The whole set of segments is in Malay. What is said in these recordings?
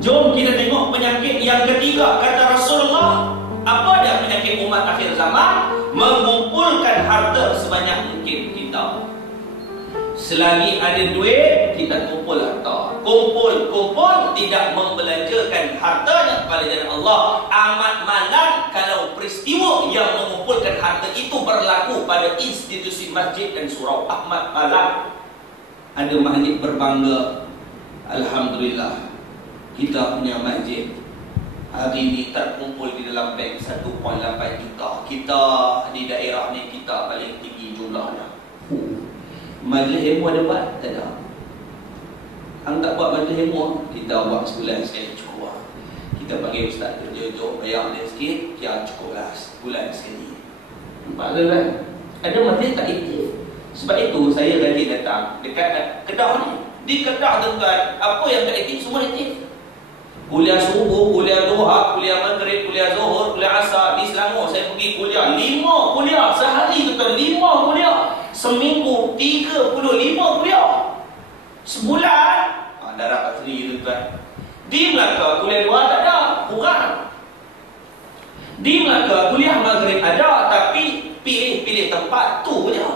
Jom kita tengok penyakit yang ketiga. Kata Rasulullah, apa dia penyakit umat akhir zaman? Mengumpulkan harta sebanyak mungkin kita. Selagi ada duit, kita kumpul harta. Kumpul, tidak membelanjakan hartanya kepada jalan Allah. Amat malang kalau peristiwa yang mengumpulkan harta itu berlaku pada institusi masjid dan surau. Amat malang. Ada masjid berbangga, alhamdulillah, kita punya masjid hari ini terkumpul di dalam bank 1.8 juta. Kita di daerah ni kita paling tinggi jumlahnya. Majlis hemo ada buat? Tak ada. Hang tak buat majlis hemo, kita buat sebulan sekali cukup lah. Kita panggil ustaz kerja-kerja, bayar dia sikit, ya cukup lah sebulan sekali. Nampak ke kan? Ada majlis tak aktif. Sebab itu saya rajin datang dekat Kedah ni. Di Kedah tuan-tuan, apa yang tak aktif semua aktif. Kuliah subuh, kuliah duha, kuliah maghrib, kuliah zuhur, kuliah asar. Di Selangor saya pergi kuliah 5 kuliah sehari tuan-tuan, 5 kuliah. Seminggu 35 kuliah. Sebulan darab asli tuan-tuan. Di Melaka kuliah duha tak ada, kurang. Di Melaka kuliah maghrib ada, tapi pilih tempat tu je.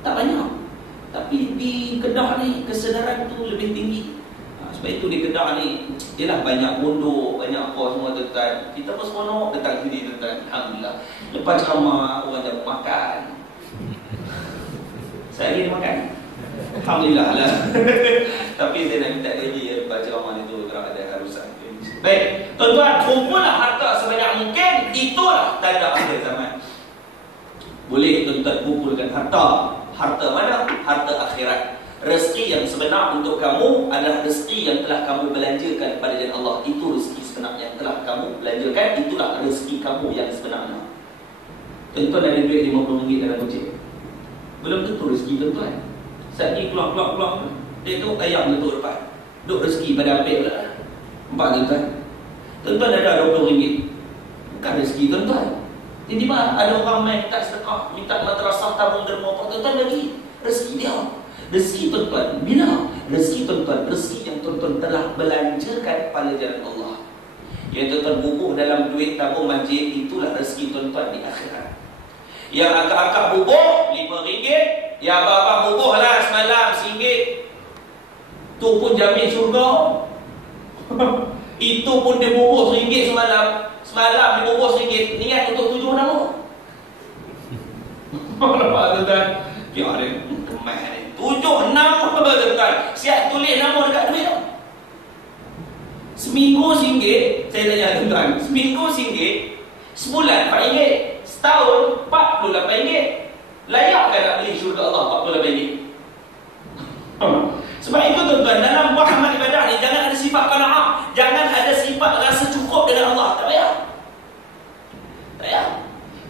Tak banyak. Tapi di Kedah ni kesedaran tu lebih tinggi. Sebab itu di Kedah ni ialah banyak pondok, banyak apa semua tuan-tuan. Kita pun seronok datang sini tuan-tuan. Alhamdulillah. Lepas ceramah orang dah makan. Saya lagi makan. Alhamdulillah lah. Tapi saya nak minta diri lepas ceramah itu kerana ada harusan. Baik, tuan-tuan, kumpullah harta sebanyak mungkin. Itulah tanda akhir zaman. Boleh tuan-tuan kumpulkan harta. Harta mana? Harta akhirat. Rezeki yang sebenar untuk kamu adalah rezeki yang telah kamu belanjakan kepada jalan Allah. Itu rezeki sebenar yang telah kamu belanjakan. Itulah rezeki kamu yang sebenarnya. Tuan-tuan ada duit RM50 dalam kocik, belum tentu rezeki tuan-tuan. Saat ni keluar. Dia tu ayam letup depan, duk rezeki pada ambil pula. Nampak tuan-tuan? Tuan-tuan ada RM20, bukan rezeki tuan-tuan. Jadi mana ada orang main minta sedekah, minta madrasah tabung derma, tuan-tuan bagi rezeki dia. Rezeki tuan-tuan, bila? Rezeki tuan-tuan, rezeki yang tuan-tuan telah belanjakan pada jalan Allah. Yang tuan-tuan bubuh dalam duit tabung masjid, itulah rezeki tuan-tuan di akhirat. Yang akak-akak bubuh RM5, yang abang-abang bubuh lah semalam RM1, tu pun jamin syurga. Itu pun dia bubuh RM1 semalam. Semalam dia bubuh RM1, niat untuk 7 nama. Nampak tuan-tuan? Ya ada kemah ni 7 nama tuan-tuan. Siap tulis nama dekat duit tu. Seminggu RM1, saya tanya tuan-tuan, seminggu RM1, sebulan RM4, setahun RM48. Layakkah nak beli syurga Allah RM48? Sebab itu tuan-tuan, dalam buah amal ibadah ni jangan ada sifat qanaah, jangan ada sifat rasa cukup dengan Allah. Tak payah. Tak payah.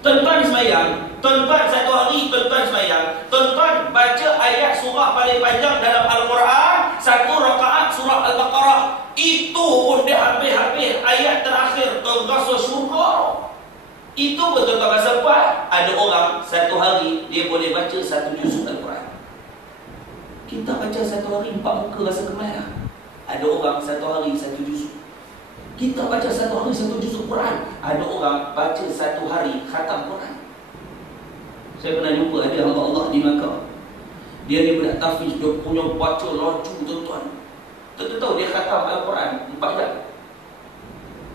Tuan-tuan sembahyang, tuan-tuan satu hari tuan-tuan sembahyang, tuan-tuan baca ayat surah paling panjang dalam Al-Quran, 1 rakaat surah Al-Baqarah. Itu pun dia habis-habis ayat terakhir, tuan rasa syurga. Itu pun tuan-tuan rasa puas. Ada orang satu hari dia boleh baca 1 juzuk Al-Quran. Kita baca satu hari 4 muka rasa kemal. Ada orang satu hari 1 juzuk. Kita baca satu hari 1 juzuk Quran. Ada orang baca satu hari khatam Quran. Saya pernah jumpa ada hamba Allah di Makkah. Dia ni budak tahfiz, dia punya baca laju tuan-tuan. Tentu tahu dia khatam Al-Quran 4 jam.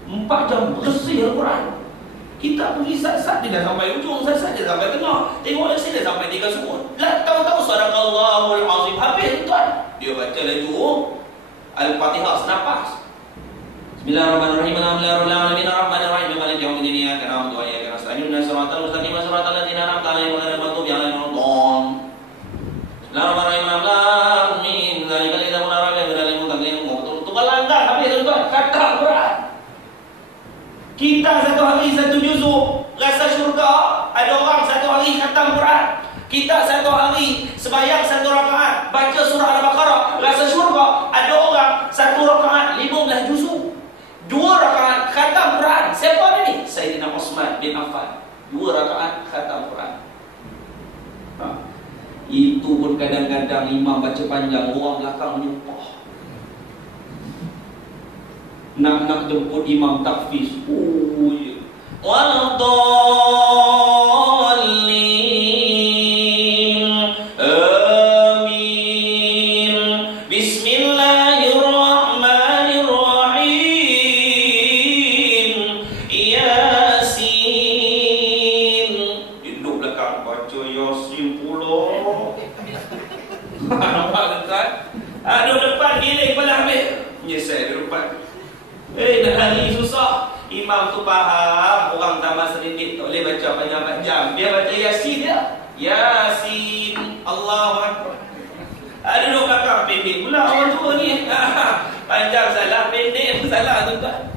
4 jam bersih Al-Quran. Kita pergi sat-sat dia dah sampai ujung, sat-sat dia sampai tengah. Tengok lagi dia sampai 3 sumur. Lah tahu-tahu sadaqallahul azim. Habis tuan. Dia baca laju Al-Fatihah senapas. Bismillahirrahmanirrahim. Alhamdulillahirabbil alamin. Maliki yaumiddin. Iyyaka na'budu wa iyyaka nasta'in. Ihdinas siratal mustaqim. Siratal ladzina an'amta 'alaihim ghairil maghdubi 'alaihim waladdallin. Bismillahirrahmanirrahim. Amin. Zalikal kitabul la raiba fihi hudal lil muttaqin. Tukar langkah habis tuan-tuan. Kata Quran. Kita satu hari 1 juzuk rasa syurga. Ada orang satu hari khatam Quran. Kita satu hari sembahyang 1 rakaat baca surah Al-Baqarah rasa syurga. Ada orang 1 rakaat 15 juzuk. 2 rakaat khatam Quran. Siapa ni? Sayyidina Uthman bin Affan. 2 rakaat khatam Quran. Itu pun kadang-kadang imam baca panjang, orang belakang menyumpah. nak jemput imam takfiz. Waladhdallin. Amin. Bismillahirrahmanirrahim. Yasin. Duduk belakang baca Yasin pula. Nampak tuan? Duduk depan giling pula habis. Menyesal duduk depan. Nak lari susah. Imam tu faham orang taman sedikit tak boleh baca panjang-panjang. Dia baca Yasin dia. Yasin. Allahu Akbar. Duduk belakang pendek pula orang tua ni. Panjang salah, pendek pun salah tuan.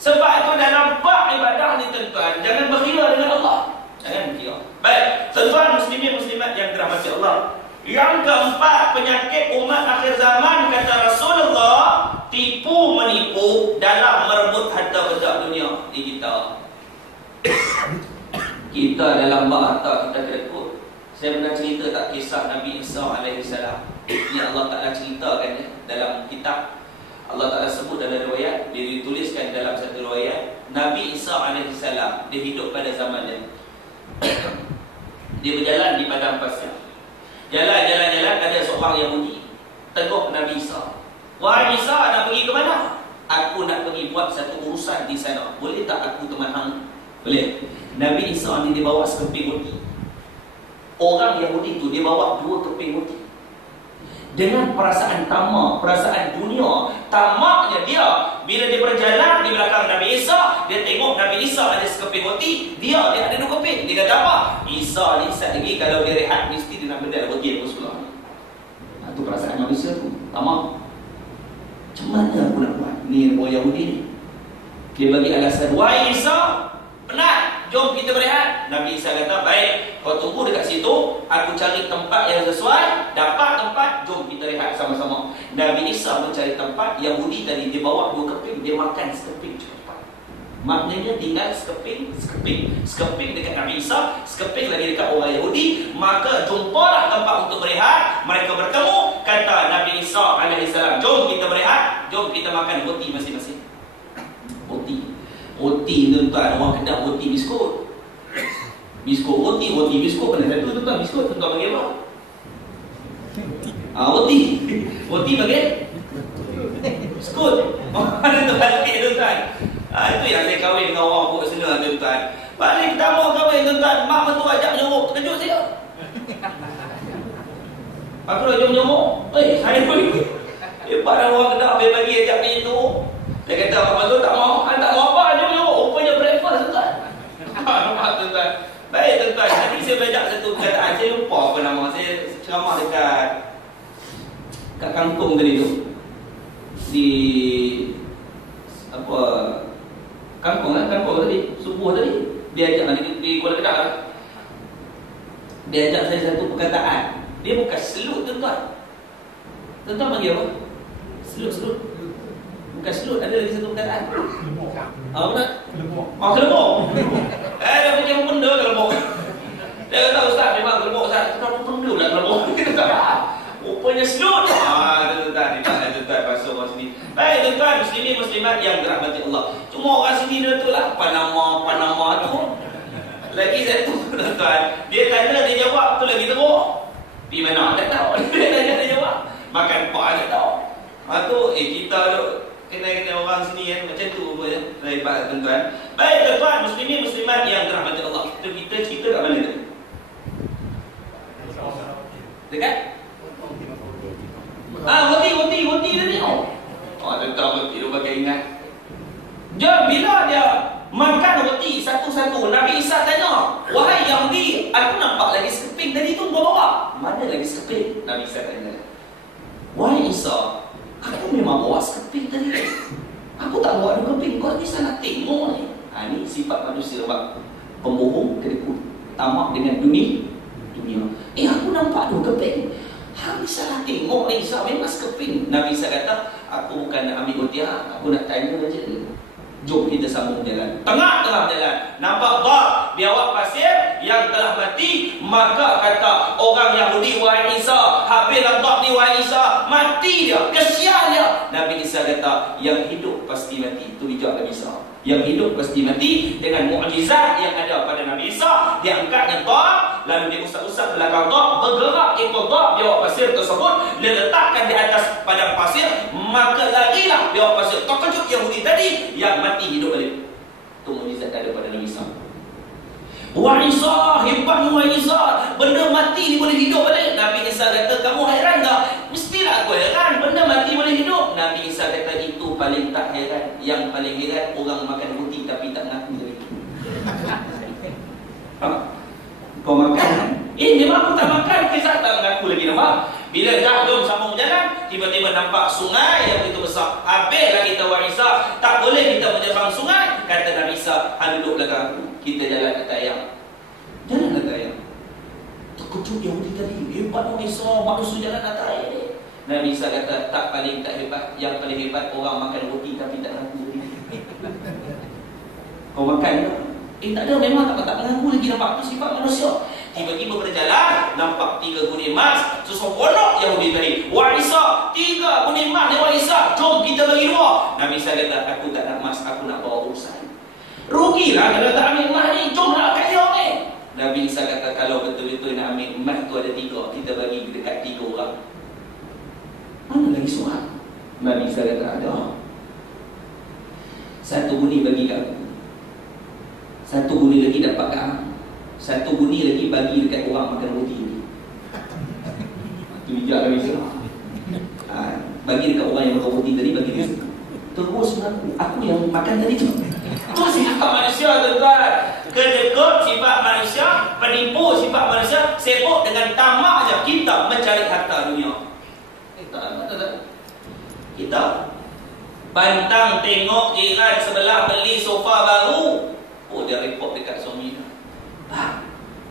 Sebab itu dalam bab ibadah ni tuan, jangan berkira dengan Allah. Jangan berkira. Baik, tuan muslimin muslimat yang dirahmati Allah. Yang keempat, penyakit umat akhir zaman kata Rasulullah, tipu menipu dalam merebut harta benda dunia di kita. Kita dalam bab harta kita kerekut. Saya pernah cerita tak kisah Nabi Isa AS. Ini Allah Ta'ala ceritakan dalam kitab. Allah Ta'ala sebut dalam riwayat, dia dituliskan dalam satu riwayat, Nabi Isa AS dia hidup pada zaman dia. Dia berjalan di padang pasir. Jalan, ada seorang Yahudi tegur Nabi Isa. Wahai Isa, nak pergi ke mana? Aku nak pergi buat satu urusan di sana. Boleh tak aku teman hang? Boleh. Nabi Isa ni dia bawa sekeping roti. Orang Yahudi tu dia bawa 2 keping roti. Dengan perasaan tamak, perasaan dunia, tamaknya dia, bila dia berjalan di belakang Nabi Isa, dia tengok Nabi Isa ada sekeping roti, dia ada 2 keping. Dia kata apa? Isa ni saat lagi kalau dia rehat mesti dia nak benda roti apa sebelah. Itu perasaan manusia tu, tamak. Macam mana aku nak buat? Ni orang Yahudi ni. Dia bagi alasan, wahai Isa, penat, jom kita berehat. Nabi Isa kata, baik, kau tunggu dekat situ, aku cari tempat yang sesuai. Dapat tempat, jom kita rehat sama-sama. Nabi Isa mencari tempat. Yahudi tadi dia bawa 2 keping, dia makan sekeping cepat. Maknanya tinggal sekeping dekat Nabi Isa, sekeping lagi dekat orang Yahudi. Maka jumpalah tempat untuk berehat. Mereka bertemu. Kata Nabi Isa AS, jom kita berehat, jom kita makan roti masing-masing. Roti tuan, orang Kedah roti biskut. Biskut roti biskut. Mana satu tuan biskut tuan bagi apa? Roti bagi biskut. Mana tu balik tuan. Itu yang saya kahwin dengan orang Pok Sena tuan. Balik pertama kahwin tuan, mak mentua ajak nyomok, terkejut saya. Aku dah jom nyomok. Saya pun hebat dah orang Kedah habis bagi ajak pergi tu. Dia kata apa tu tak mau apa jom nyomok. Rupanya breakfast tuan. Nampak tuan. Baik tuan, tadi saya belajar satu perkataan, saya lupa apa nama. Saya ceramah dekat kampung tadi tu. Di apa kampung tadi, subuh tadi. Dia ajak di Kuala Kedah. Dia ajak saya satu perkataan. Dia bukan selut tuan. Tuan bagi apa? Selut. Bukan selut, ada lagi satu perkataan. Apa? Kelembok. Dia macam benda kelembok. Dia kata ustaz memang kelembok ustaz. Kenapa benda pula kelembok? Kita tak faham. Rupanya selut. Tuan, pasal orang sini. Baik tuan, muslimin muslimat yang dirahmati Allah. Cuma orang sini dia tu lah Panama tu. Lagi satu tuan. Dia tanya dia jawab tu lagi teruk. Di mana? Tak tahu. Dia tanya dia jawab. Makan pak tak tahu. Tu kita tu kena orang sini kan macam tu pun ya. Baik tuan. Baik tuan, muslimin muslimat yang dirahmati Allah. Kita cerita kat mana tu? Dekat? Roti tadi. Tentang roti tu pakai ingat. Dia bila dia makan roti satu-satu, Nabi Isa tanya, wahai Yahudi, aku nampak lagi sekeping tadi tu kau bawa. Mana lagi sekeping? Nabi Isa tanya. Wahai Isa, aku memang bawa sekeping tadi. Aku tak bawa 2 keping. Kau ni salah tengok ni. Ini sifat manusia bak. Pembohong, kedekut, tamak dengan dunia. Aku nampak 2 keping. Hang salah tengok ni, Isa memang sekeping. Nabi Isa kata, aku bukan nak ambil roti, aku nak tanya aja ni. Jom kita sambung jalan. Tengah-tengah jalan, nampak bar biawak pasir yang telah mati. Maka kata orang Yahudi, wahai Isa, habislah bar ni wahai Isa. Mati dia, kesian dia. Nabi Isa kata, yang hidup pasti mati. Itu bijak Nabi Isa. Yang hidup pasti mati. Dengan mukjizat yang ada pada Nabi Isa, dia angkatnya Tok, lalu dia usap-usap belakang Tok, bergerak ekor Tok, biawak pasir tersebut, dia letakkan di atas padang pasir, maka larilah biawak pasir. Terkejut Yahudi tadi, yang mati hidup balik. Itu mukjizat ada pada Nabi Isa. Wah Isa, hebatnya Wah Isa, benda mati ni boleh hidup balik. Nabi Isa kata, kamu heran tak? Mestilah aku heran, benda mati boleh hidup. Nabi Isa kata, itu paling tak heran. Yang paling heran, orang makan roti tapi tak mengaku tadi. Kau makan? Memang aku tak makan, kisah tak mengaku lagi, nampak? Bila dah jom sambung jalan, tiba-tiba nampak sungai yang begitu besar. Habislah kita Wah Isa, tak boleh kita menyeberang sungai. Kata Nabi Isa, hang duduk belakang aku, kita jalan ke Tayang. Jalan ke Tayang. Terkejut Yahudi tadi, hebat Wah Isa, manusia jalan ke Tayang. Nabi Isa kata, tak paling tak hebat. Yang paling hebat orang makan roti tapi tak mengaku. Kau makan ke? Tak ada, memang tak mengaku lagi. Nampak tu sifat manusia. Tiba-tiba berjalan, nampak 3 guni emas. Seseronok Yahudi tadi, Wah Isa, 3 guni emas ni Wah Isa, jom kita bagi 2. Nabi Isa kata, aku tak nak emas, aku nak bawa urusan. Rugilah kalau tak ambil emas ni, jom nak kaya ni. Nabi Isa kata, kalau betul-betul nak ambil emas tu ada 3, kita bagi dekat 3 orang. Mana lagi soal? Nabi Isa kata, ada 1 guni bagi kat aku, 1 guni lagi dapat kat aku, 1 guni lagi bagi dekat orang makan roti ni. Itu bijak Nabi Isa. Bagi dekat orang yang makan roti tadi, bagi dia. Terus aku yang makan tadi tu. Itu sifat manusia, tuan-tuan. Kedekut sifat manusia, penipu sifat manusia, sibuk dengan tamak je kita mencari harta dunia. Kita pantang tengok jiran sebelah beli sofa baru. Oh, dia report dekat suami dia, Bang,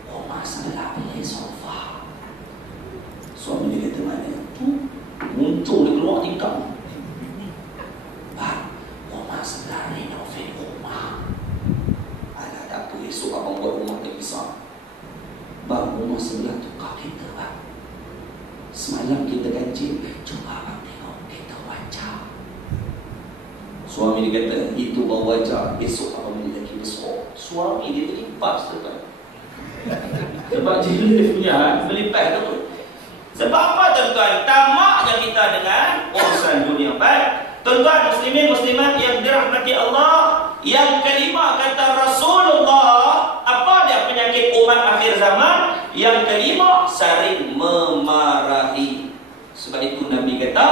rumah sebelah beli sofa. Suami dia kata, mana tu? Muncul dia keluar tingkap. Bang, rumah sebelah renovate rumah. Ada tak apa, esok abang buat rumah yang besar. Bang, rumah sebelah tukar kereta, bang. Semalam kita ganjil, cuba abang tengok kereta wajah. Suami dia kata, itu bawa wajah, esok abang beli lagi besok. Suami dia terlipas tu kan. Sebab dia punya terlipas tu. Sebab apa tuan-tuan? Tamaknya kita dengan urusan dunia. Baik, tuan-tuan muslimin muslimat yang dirahmati Allah, yang kelima kata Rasulullah, apa dia penyakit umat akhir zaman? Yang kelima, saling memarahi. Sebab itu Nabi kata,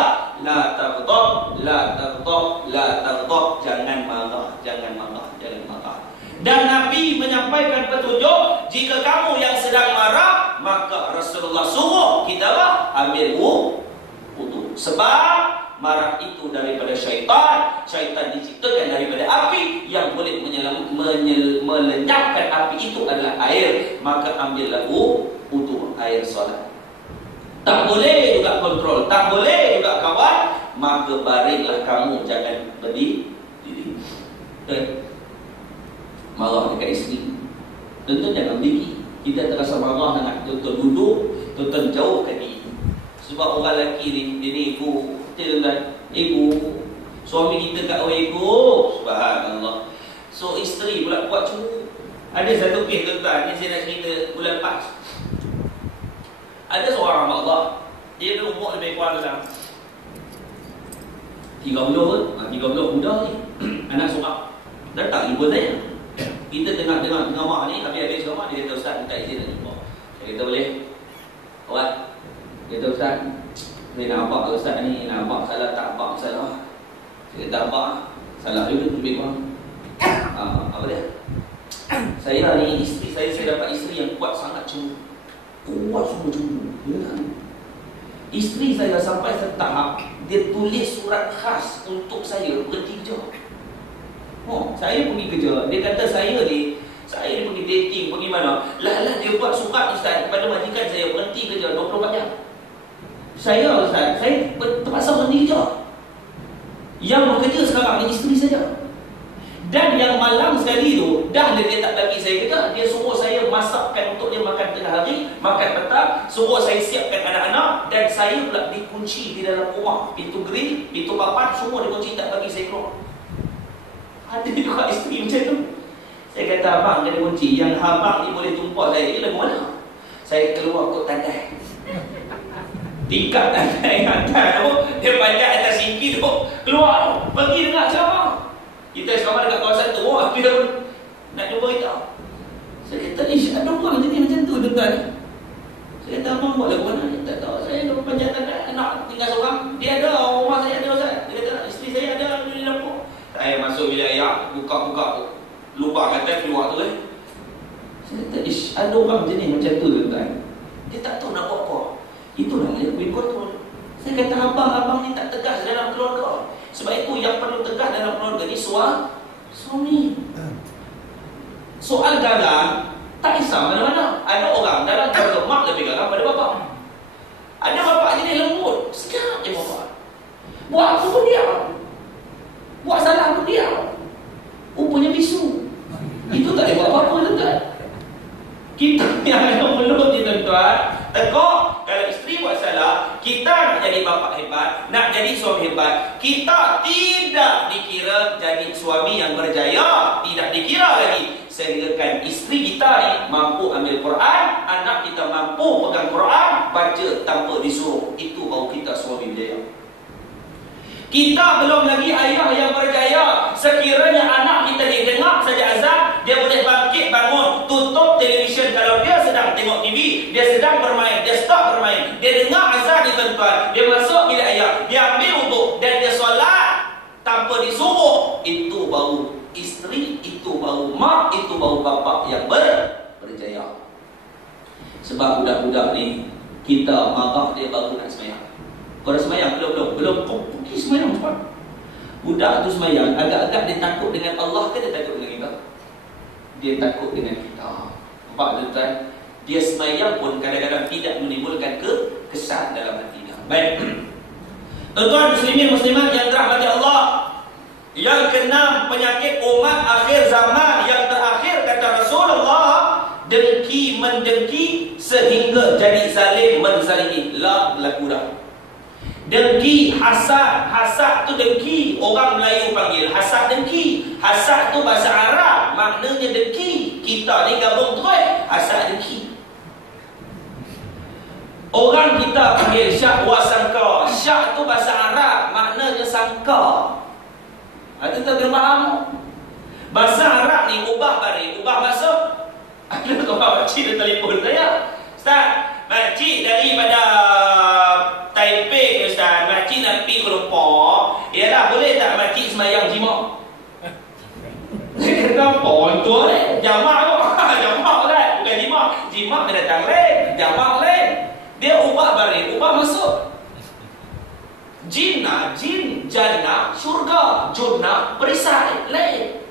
la taghdab, la taghdab, la taghdab, jangan marah, jangan marah, jangan marah. Dan Nabi menyampaikan petunjuk, jika kamu yang sedang marah, maka Rasulullah suruh kita ambil wudu. Sebab marah itu daripada syaitan. Syaitan diciptakan daripada api. Yang boleh melenyapkan api itu adalah air. Maka ambillah wudu, air solat. Tak boleh juga kontrol, tak boleh juga kawan, maka baringlah kamu, jangan berdiri. Marah dekat isteri, tuan-tuan jangan berdiri. Kita terasa marah dengan tuan-tuan duduk, tuan-tuan jauhkan diri. Sebab orang lelaki ni, dia ni ego. Tuan-tuan, ego. Suami kita kat orang ego, subhanallah. So isteri pula buat curu. Ada satu kes tuan-tuan, ni saya nak cerita bulan lepas. Ada seorang hamba Allah, dia berumur lebih kurang dalam 30 muda ni. Anak seorang datang ibu saya. Kita tengah mak ni, habis ceramah, dia kata, Ustaz, minta izin nak jumpa. Saya kata, boleh? Awak? Dia kata, Ustaz, saya nak abang Ustaz ni, nak abang salah tak abang salah. Saya kata, abang salah juga lebih kurang. Apa dia? Saya ni, isteri saya dapat isteri yang kuat sangat cemburu. Kuat semua cemburu. Isteri saya sampai setahap dia tulis surat khas untuk saya berhenti kerja. Saya pergi kerja, dia kata saya ni pergi dating, pergi mana. Lah dia buat surat Ustaz kepada majikan saya berhenti kerja 24 jam. Saya Ustaz, saya terpaksa berhenti kerja. Yang bekerja sekarang ni isteri saja. Dan yang malam sekali tu, dah dia tak bagi saya kerja. Dia suruh saya masakkan untuk dia makan tengah hari, makan petang, suruh saya siapkan anak-anak, dan saya pula dikunci di dalam rumah. Pintu grill, pintu papan, semua dikunci, tak bagi saya keluar. Ada juga isteri macam tu. Saya kata, abang kena kunci, yang abang ni boleh tumpah saya. Dia lagu mana? Saya keluar kot tandai. Tingkat tandai atas tu, dia panjat atas singki tu, keluar tu, pergi dengar ceramah. Kita sekarang dekat kawasan tu, kita nak cuba kita. Saya kata, ada orang jadi macam tu tuan. Saya kata, abang buat lagu mana? Dia tak tahu, saya dah panjat tandai, anak tinggal seorang. Dia ada, rumah saya ada Ustaz. Dia kata, isteri saya ada di dapur. Saya masuk bilik air, buka-buka lubang atas keluar tu. Saya kata, ada orang jenis macam tu tuan. Dia tak tahu nak buat apa. Itulah dia lebih kontrol. Saya kata, abang ni tak tegas dalam keluarga. Sebab itu yang perlu tegas dalam keluarga ni suami. Soal garang tak kisah mana-mana. Ada orang dalam keluarga mak lebih garang pada bapa. Ada bapa jenis lembut, sekejap je bapa. Buat apa pun dia. Buat salah pun dia. Rupanya bisu. Itu tak boleh buat apa-apa tuan. Kita yang mulut ni tuan-tuan, tegak. Kalau isteri buat salah, kita nak jadi bapa hebat, nak jadi suami hebat, kita tidak dikira jadi suami yang berjaya. Tidak dikira lagi. Sehinggakan isteri kita ni mampu ambil Quran, anak kita mampu pegang Quran, baca tanpa disuruh. Itu baru kita suami berjaya. Kita belum lagi ayah yang berjaya. Sekiranya anak kita dia dengar saja azan, dia boleh bangkit bangun, tutup televisyen kalau dia sedang tengok TV, dia sedang bermain, dia stop bermain. Dia dengar azan ni tuan-tuan, dia masuk bilik ayah, dia ambil wuduk dan dia solat tanpa disuruh. Itu baru isteri, itu baru mak, itu baru bapa yang berjaya. Sebab budak-budak ni, kita marah dia baru nak semayang. Kau dah semayang? Belum. Kau pergi semayang cepat. Budak tu semayang, agak-agak dia takut dengan Allah ke dia takut dengan kita? Dia takut dengan kita. Nampak tuan-tuan? Dia semayang pun kadang-kadang tidak menimbulkan kesan dalam hatinya. Baik. Tuan-tuan muslimin muslimat yang dirahmati Allah, yang keenam, penyakit umat akhir zaman yang terakhir kata Rasulullah, dengki mendengki sehingga jadi zalim menzalimi. Laku dah. Dengki, hasad tu dengki. Orang Melayu panggil hasad dengki. Hasad tu bahasa Arab, maknanya dengki. Kita ni gabung terus, hasad dengki. Orang kita panggil syak wa sangka. Syak tu bahasa Arab, maknanya sangka. Itu tak kena faham. Bahasa Arab ni ubah bari, ubah masuk. Ada orang makcik dia telefon saya, Ustaz, makcik daripada Taipei ni Ustaz, makcik nak pergi Kuala Lumpur. Yalah, boleh tak makcik semayang jimat? Saya kata apa itu ni? Jamak tu. Jamak lah, bukan jimat. Jimat dia datang lain, jamak lain. Dia ubah bari, ubah masuk. Jinnah, jin, jannah, syurga, junnah, perisai, lain.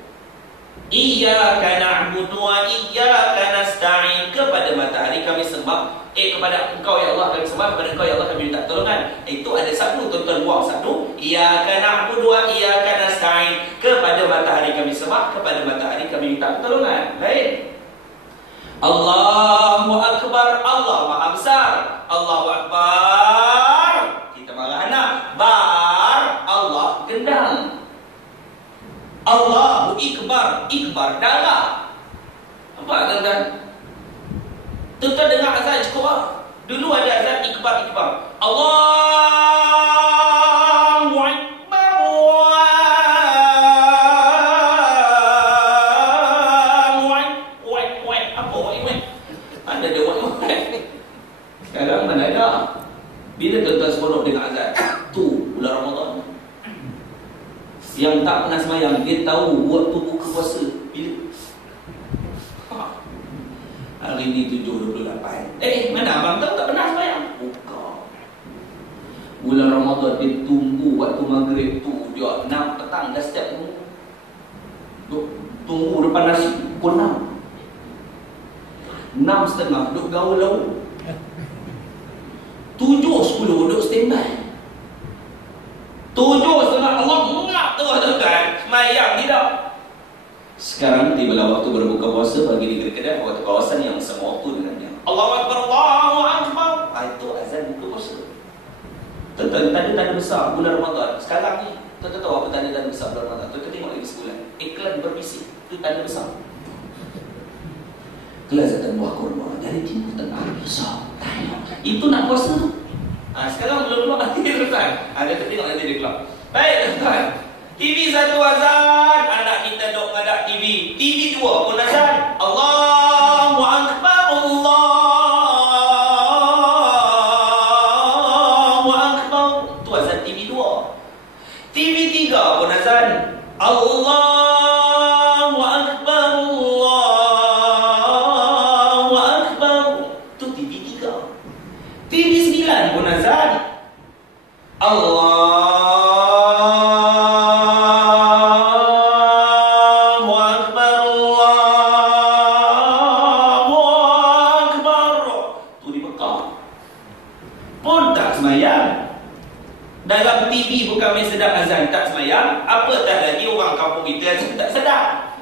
Iyyaka na'budu wa iyyaka nasta'in. Kepada matahari kami sembah, kepada engkau ya Allah kami sembah, kepada engkau ya Allah kami minta tolongan. Itu ada satu, tuan-tuan buang satu. Iyyaka na'budu wa iyyaka nasta'in. Kepada matahari kami sembah, kepada matahari kami minta pertolongan. Baik. Allahu Akbar, Allah Maha Besar. Allahu Akbar, kita marah anak. Bar, Allah gendang. Allahu Ikbar, Ikbar darah. Nampak tuan-tuan? Tuan-tuan dengar azan cukup lah. Dulu ada azan Ikbar, Ikbar. Allahu Akbar, apa wait? Ada dia buat. Sekarang mana ada? Bila tuan-tuan seronok dengar azan, tu bulan Ramadan. Yang tak pernah semayang, dia tahu waktu buka puasa bila. Hari ni 7.28. Mana abang tahu tak pernah semayang? Buka. Bulan Ramadan dia tunggu waktu maghrib tu, dia 6 petang dah setiap tunggu. Tunggu depan nasi pukul 6. 6.30 duduk gaul laut. 7.10 duduk standby. 7.30 Allah mengap terus tuan-tuan. Semayang tidak. Sekarang tibalah waktu berbuka puasa bagi negeri-negeri waktu kawasan yang sama waktu dengannya. Allahu Akbar, Allahu Akbar. Itu azan buka puasa. Tanda-tanda besar bulan Ramadan. Sekarang ni, tuan tahu apa tanda-tanda besar bulan Ramadan? Tuan tengok lagi sebulan. Iklan berbisik. Itu tanda besar. Kelazatan buah kurma dari timur tengah besar. Tengok. Itu nak puasa tu. Sekarang belum nanti tuan. Ada tengok nanti dia keluar. Baik tuan. TV satu azan, anak kita dok ngadak TV. TV dua pun azan. Allahu Akbar, Allahu Akbar. Tu azan TV dua. TV tiga pun azan. Allahu Akbar, Allahu Akbar. Tu TV tiga. TV 9 pun azan. Allahu Akbar, Allahu Akbar. Tu di Mekah pun tak semayang. Dalam TV bukan main sedap azan tak semayang. Apatah lagi orang kampung kita yang tak sedap.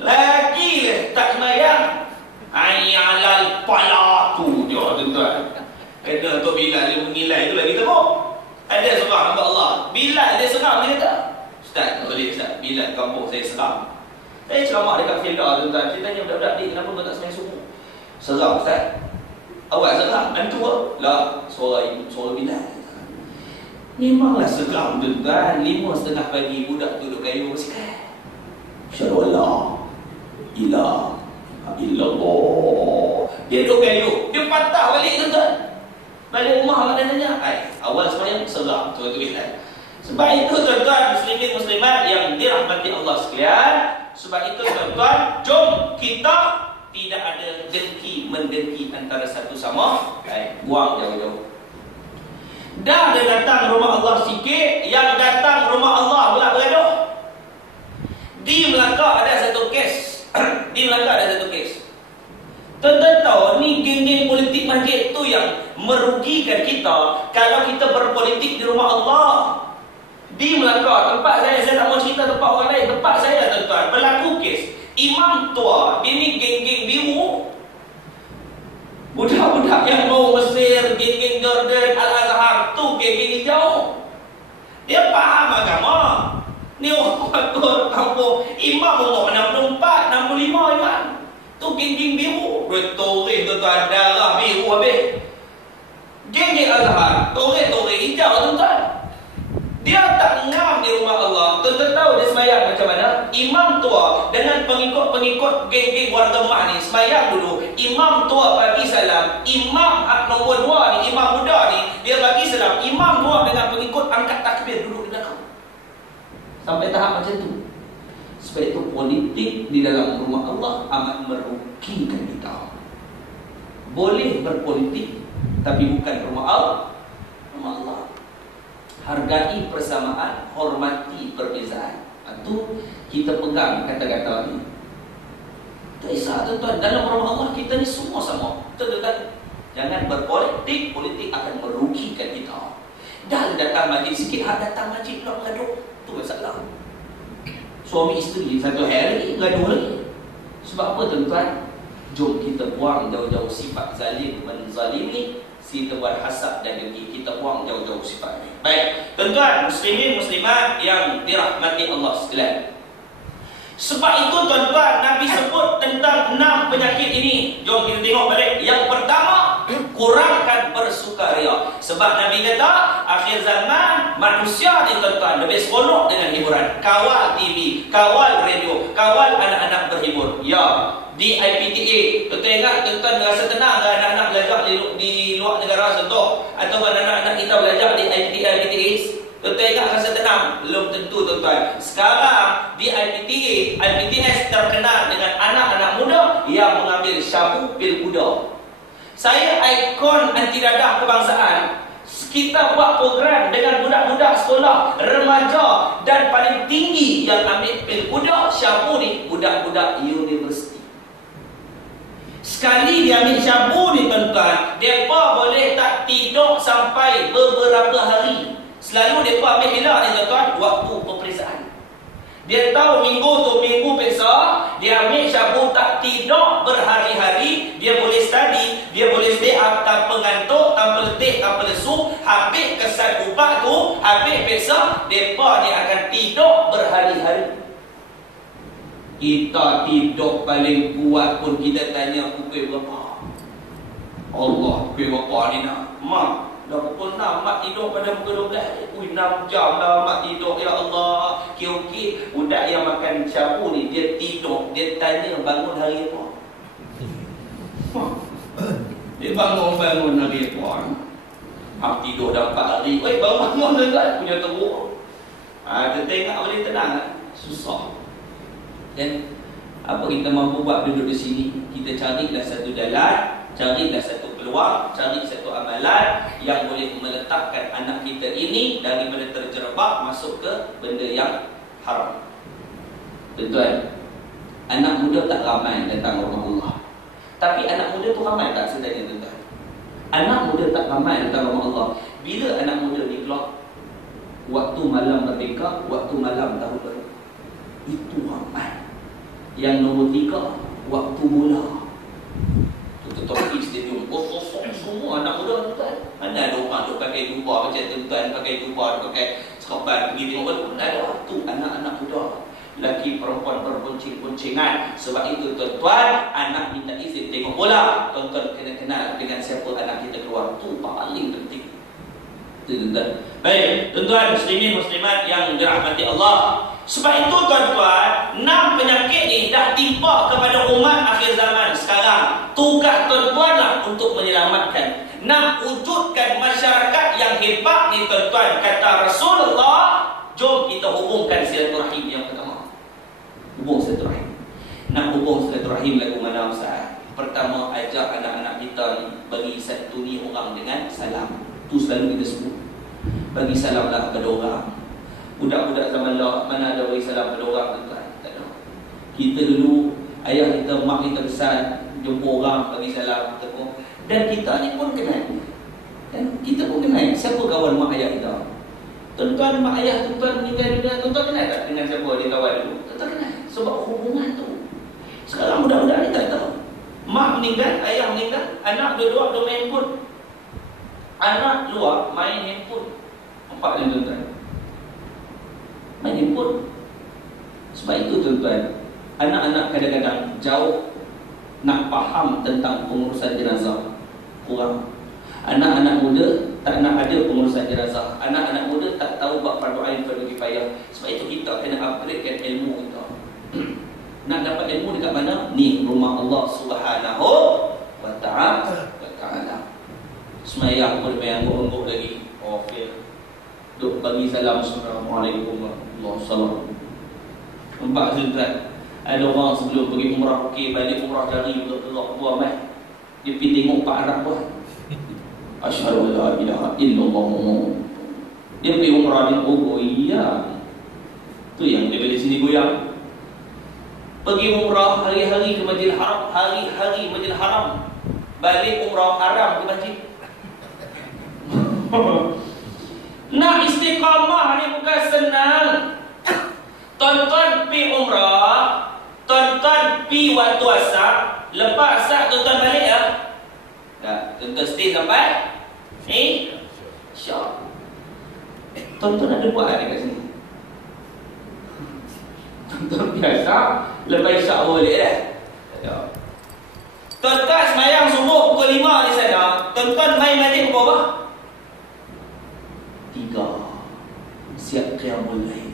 Lagi tak semayang. Ayalal pala tu dia tuan-tuan. Kena Tok Bilal dia menilai tu lagi teruk. Ada seorang hamba Allah, Bilal dia seram, dia kata, Ustaz, tak boleh Ustaz, Bilal kampung saya seram. Saya ceramah dekat Firda tuan-tuan. Kita tanya budak-budak ni, kenapa kau tak semayang subuh? Seram Ustaz. Awak seram? Hantu ke? Lah, suara Bilal. Memanglah seram tuan-tuan. 5:30 pagi budak duduk kayu bersikap. Asyhadu an la ilaha illallah. Dia duduk kayu, dia patah balik tuan-tuan. Balik rumah orang tanya, awal semayang seram tu Bilal. Sebab itu tuan-tuan muslimin muslimat yang dirahmati Allah sekalian, sebab itu tuan-tuan, jom kita tidak ada dengki mendengki antara satu sama, buang jauh-jauh. Dah dia datang rumah Allah sikit, yang datang rumah Allah pula bergaduh. Di Melaka ada satu kes. Di Melaka ada satu kes. Tuan-tuan tahu ni geng-geng politik masjid tu yang merugikan kita kalau kita berpolitik di rumah Allah. Di Melaka, tempat saya tak mau cerita tempat orang lain, tempat saya tuan-tuan, berlaku kes imam tua, dia ni geng-geng biru. Budak-budak yang mau Mesir, geng-geng Jordan, Al-Azhar tu geng-geng hijau. Dia faham agama. Ni orang kampung, imam umur 64, 65 imam. Tu geng-geng biru. Toreh tuan-tuan, darah biru habis. Geng-geng Azhar, toreh hijau tuan-tuan. Dia tak ngam di rumah Allah. Tuan-tuan tahu dia semayang macam mana? Imam tua dengan pengikut-pengikut geng-geng warga mah ni semayang dulu. Imam tua bagi salam. Imam nombor 2 ni, imam muda ni, dia bagi salam. Imam tua dengan pengikut angkat takbir duduk di belakang. Sampai tahap macam tu. Sebab itu politik di dalam rumah Allah amat merugikan kita. Boleh berpolitik, tapi bukan rumah Allah. Rumah Allah. Hargai persamaan, hormati perbezaan. Itu kita pegang kata-kata ni. Tak kisah tuan-tuan, dalam rumah Allah kita ni semua sama. Tuan-tuan, jangan berpolitik, politik akan merugikan kita. Dah datang masjid sikit, datang masjid pula gaduh. Itu masalah. Suami isteri satu hari gaduh lagi. Sebab apa tuan-tuan? Jom kita buang jauh-jauh sifat zalim menzalimi, kita buat hasad dan dengki. Kita buang jauh-jauh sifat ini. Baik, tuan-tuan muslimin muslimat yang dirahmati Allah sekalian. Sebab itu tuan-tuan, Nabi sebut tentang 6 penyakit ini. Jom kita tengok balik. Yang pertama, kurangkan bersukaria. Sebab Nabi kata akhir zaman manusia ni tuan-tuan lebih seronok dengan hiburan. Kawal TV, kawal radio, kawal anak-anak berhibur. Ya, di IPTA, tuan-tuan ingat tuan-tuan rasa tenang ke anak-anak belajar di luar negara contoh, atau anak-anak kita belajar di IPTA? Tuan-tuan ingat rasa tenang? Belum tentu tuan-tuan. Sekarang di IPTS terkenal dengan anak-anak muda yang mengambil syabu pil kuda. Saya ikon anti dadah kebangsaan. Kita buat program dengan budak-budak sekolah, remaja dan paling tinggi yang ambil pil kuda, syabu ni budak-budak universiti. Sekali dia ambil syabu ni tuan-tuan, mereka boleh tak tidur sampai beberapa hari. Selalu mereka ambil bila ni tuan-tuan? Waktu peperiksaan. Dia tahu minggu tu minggu besok dia ambil syabu tak tidur berhari-hari. Dia boleh study, dia boleh stay up tanpa ngantuk, tanpa letih, tanpa lesu. Habis kesan ubat tu, habis besok depa dia akan tidur berhari-hari. Kita tidur paling kuat pun kita tanya pukul berapa. Allah, pukul berapa ni nak? Mak, dah pukul 6, mak tidur pada pukul 12. Ui, 6 jam dah mak tidur. Ya Allah. Okey. Budak yang makan syabu ni, dia tidur, dia tanya bangun hari apa. Dia bangun hari apa. Mak tidur dah 4 hari. Ui, bangun tuan punya teruk. Kita tengok boleh tenang tak? Susah. Dan apa kita mampu buat duduk di sini? Kita carilah satu jalan, carilah satu peluang, cari satu amalan yang boleh meletakkan anak kita ini daripada terjerabak masuk ke benda yang haram. Tuan-tuan, anak muda tak ramai datang rumah Allah. Tapi anak muda tu ramai tak sebenarnya tuan-tuan? Anak muda tak ramai datang rumah Allah. Bila anak muda ni keluar? Waktu malam merdeka, waktu malam tahun baru. Itu ramai. Yang nombor 3, waktu bola. Tetapi stadium kosong semua anak muda tuan. Mana ada orang duk pakai jubah macam tuan, pakai jubah, pakai seraban pergi tengok bola. Mana ada waktu anak-anak muda. Lelaki perempuan berbonceng-boncengan. Sebab itu tuan-tuan, anak minta izin tengok bola. Tuan-tuan kena kenal dengan siapa anak kita keluar. Itu paling penting. Tuan-tuan. Baik, tuan-tuan muslimin muslimat yang dirahmati Allah. Sebab itu tuan-tuan, 6 penyakit ni dah timpa kepada umat akhir zaman sekarang. Tugas tuan-tuan lah untuk menyelamatkan. Nak wujudkan masyarakat yang hebat ni tuan-tuan. Kata Rasulullah, jom kita hubungkan silaturahim yang pertama. Hubung silaturahim. Nak hubung silaturahim lagu mana Ustaz? Pertama, ajak anak-anak kita ni bagi satu ni orang dengan salam. Tu selalu kita sebut. Bagi salam lah kepada orang. Budak-budak zaman lah mana ada bagi salam kepada orang tuan-tuan? Tak ada. Kita dulu, ayah kita, mak kita besar, jumpa orang bagi salam tepuk. Dan kita ni pun kenal. Dan kita pun kenal siapa kawan mak ayah kita. Tuan-tuan, mak ayah tuan-tuan meninggal dunia, tuan-tuan kenal tak dengan siapa dia kawan dulu? Tuan-tuan kenal. Sebab hubungan tu. Sekarang budak-budak ni tak tahu. Mak meninggal, ayah meninggal, anak dua-dua ada main handphone. Anak luar main handphone. Nampak ni tuan-tuan? Main handphone. Sebab itu tuan-tuan, anak-anak kadang-kadang jauh nak faham tentang pengurusan jenazah, kurang. Anak-anak muda tak nak ada pengurusan jenazah. Anak-anak muda tak tahu bab fardu ain, fardu kifayah. Sebab itu kita kena upgradekan ilmu kita. Nak dapat ilmu dekat mana? Ni rumah Allah Subhanahu wa ta'ala. Semayang pun angguk-angguk lagi. Oh, fail. Duk bagi salam, Assalamualaikum warahmatullahi wabarakatuh. Nampak tuan-tuan? Ada orang sebelum pergi umrah, okey, balik umrah cari betul-betul buah mai. Dia pergi tengok Pak Arab buat. Asyhadu an la ilaha illallah. Dia pergi umrah dia goyang. Tu yang dia balik sini goyang. Pergi umrah hari-hari ke Masjidil Haram, hari-hari Masjidil Haram. Balik umrah haram ke masjid. Nak istiqamah ni bukan senang. Tuan-tuan pergi umrah, tuan-tuan pergi waktu asar, lepas asar tuan-tuan balik ya. Dah, tuan-tuan stay sampai Syah. Tuan-tuan ada buat dekat sini. Tuan-tuan biasa lepas isyak boleh dah. Tuan-tuan semayang subuh pukul 5 di sana. Tuan-tuan main balik pukul berapa? 3. Siap qiyamul lail.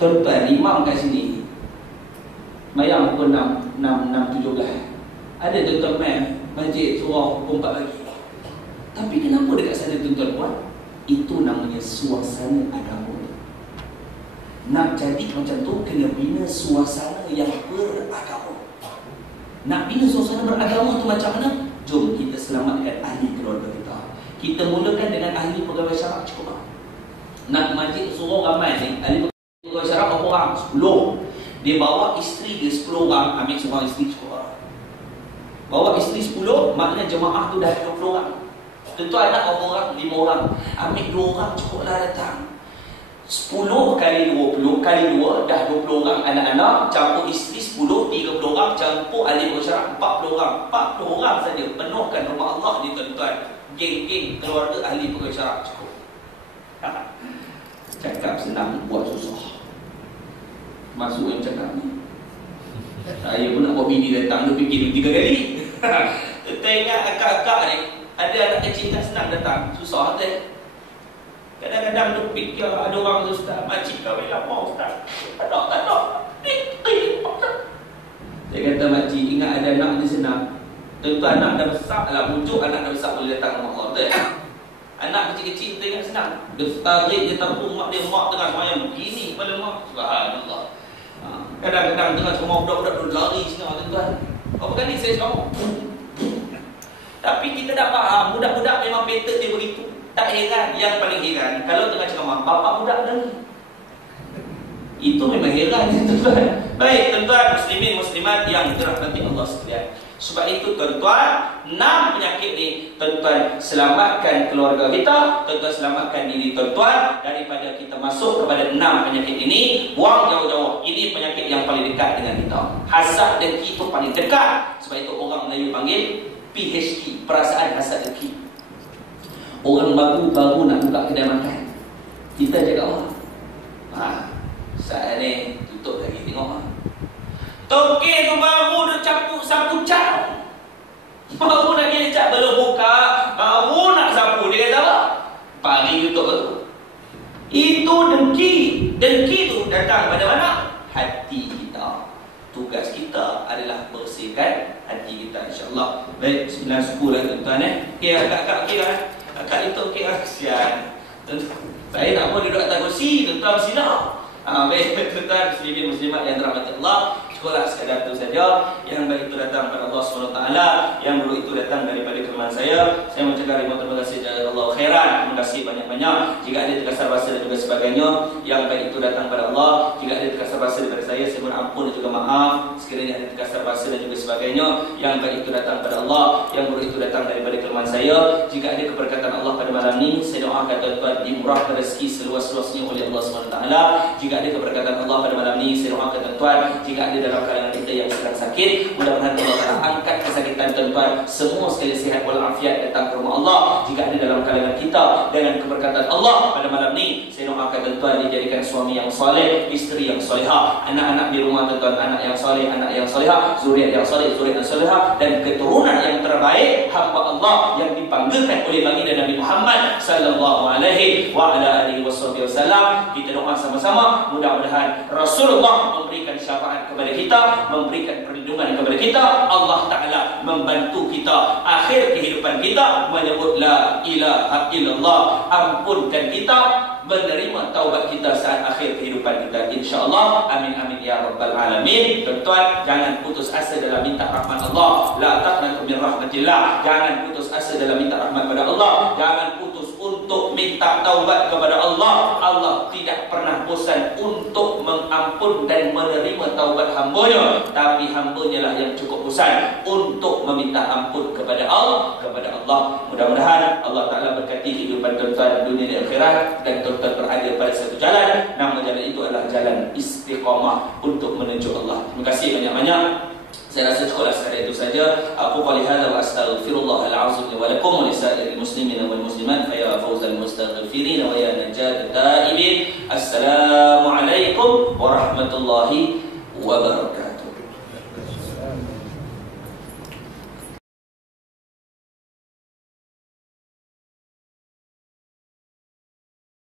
Tuan-tuan, imam kat sini semayang pukul 6:17. Ada tuan-tuan main masjid surah pukul 4 lagi. Tapi kenapa dekat sana tuan-tuan buat? Itu namanya suasana agama. Nak jadi macam tu kena bina suasana yang beragama. Nak bina suasana beragama tu macam mana? Jom kita selamatkan ahli keluarga kita. Kita mulakan dengan ahli pegawai syarak cukup tak? Nak masjid suruh ramai ni, ahli pegawai syarak berapa orang? 10. Dia bawa isteri dia 10 orang, ambil seorang isteri cukup orang. Bawa isteri 10, maknanya jemaah tu dah 20 orang. Tentu anak berapa orang? 5 orang. Ambil 2 orang cukup lah datang. 10 kali 20 kali 2 dah 20 orang anak-anak, campur isteri 10, 30 orang, campur ahli pengacara 40 orang. 40 orang saja penuhkan rumah Allah ni tuan-tuan. Geng-geng keluarga ahli pengacara cukup. Cakap senang, buat susah. Masuk yang cakap ni. Saya pun nak buat bini datang, dia fikir 3 kali. Kita ingat akak-akak ni, ada anak kecil tak senang datang, susah hati. Kadang-kadang dia fikir ada orang tu, ustaz, makcik kahwin lama ustaz. Tak ada. Saya kata, makcik ingat ada anak ni senang. Tentu anak dah besar lah, muncul anak dah besar boleh datang rumah Allah. Anak kecil-kecil kita ingat senang. Dia tarik, dia tampung mak dia, mak tengah semayang begini kepala mak. Subhanallah. Kadang-kadang tengah semua budak-budak duduk lari sini, tuan-tuan. Apa kali saya cakap? Tapi kita dah faham, budak-budak memang pattern dia begitu. Tak heran, yang paling heran kalau tengah ceramah bapak budak dah ni. Itu memang heran, tuan-tuan. Baik, tuan-tuan, muslimin muslimat yang dirahmati Allah sekalian. Sebab itu tuan-tuan, 6 penyakit ni tuan-tuan selamatkan keluarga kita, tuan-tuan selamatkan diri tuan-tuan daripada kita masuk kepada 6 penyakit ini. Buang jauh-jauh. Ini penyakit yang paling dekat dengan kita. Hasad dengki itu paling dekat. Sebab itu orang Melayu panggil PHD, perasaan hasad dengki. Orang baru nak buka kedai makan, kita cakap saat ni tutup lagi, tengok toke tu baru dah capuk sapu cat, baru nak dia cat, belum buka, baru nak sapu, dia kata apa? Pagi tutup tu. Itu dengki. Dengki tu datang pada mana? Hati kita. Tugas kita adalah bersihkan hati kita, insya-Allah. Baik, 9 suku dah tuan-tuan akak-akak kira akak itu kasihan. Saya tak mau duduk atas kursi, tuan-tuan mesti nak. Baik, tuan-tuan muslimin muslimat yang dirahmati Allah, cukuplah sekadar itu saja. Yang baik itu datang pada Allah SWT, yang buruk itu datang daripada kelemahan saya. Saya mengucapkan terima kasih jazakallahu khairan. Terima kasih banyak-banyak. Jika ada terkasar bahasa dan juga sebagainya, yang baik itu datang pada Allah. Jika ada terkasar bahasa daripada saya mohon ampun dan juga maaf. Sekiranya ada terkasar bahasa dan juga sebagainya, yang baik itu datang pada Allah, yang buruk itu datang daripada kelemahan saya. Jika ada keberkatan Allah pada malam ini, saya doakan tuan-tuan dimurahkan rezeki seluas-luasnya oleh Allah SWT. Jika ada keberkatan Allah pada malam ini, saya doakan tuan-tuan, jika ada dalam kalangan kita yang sedang sakit, mudah-mudahan Allah Ta'ala angkat kesakitan tuan-tuan, semua sekali sihat walafiat datang ke rumah Allah. Jika ada dalam kalangan kita dengan keberkatan Allah pada malam ini, saya doakan tuan-tuan dijadikan suami yang soleh, isteri yang solehah, anak-anak di rumah tuan-tuan, anak yang soleh, anak yang solehah, zuriat yang soleh, zuriat yang solehah, dan keturunan yang terbaik hamba Allah yang dibanggakan oleh baginda Nabi Muhammad sallallahu alaihi wa ala alihi wasallam. Kita doa sama-sama, mudah-mudahan Rasulullah memberikan syafaat kepada kita, memberikan perlindungan kepada kita, Allah Ta'ala membantu kita akhir kehidupan kita menyebut la ilaha illallah, ampunkan kita, menerima taubat kita saat akhir kehidupan kita, insya-Allah. Amin amin ya rabbal alamin. Tuan-tuan, jangan putus asa dalam minta rahmat Allah. La taqnatu min rahmatillah. Jangan putus asa dalam minta rahmat kepada Allah. Jangan putus untuk minta taubat kepada Allah. Allah tidak pernah bosan untuk mengampun dan menerima taubat hamba-Nya, tapi hamba-Nya lah yang cukup bosan untuk meminta ampun kepada Allah. Mudah-mudahan Allah Ta'ala berkati kehidupan tuan-tuan dunia dan akhirat, dan tuan-tuan berada pada satu jalan. Nama jalan itu adalah jalan istiqamah untuk menuju Allah. Terima kasih banyak-banyak. Saya rasa cukuplah sekadar itu saja. Aku qali hadza wa astaghfirullahal azim wa lakum wa lisairil muslimin wal muslimat fa ya fawzal mustaghfirin wa ya najat taibin. Assalamualaikum warahmatullahi wabarakatuh.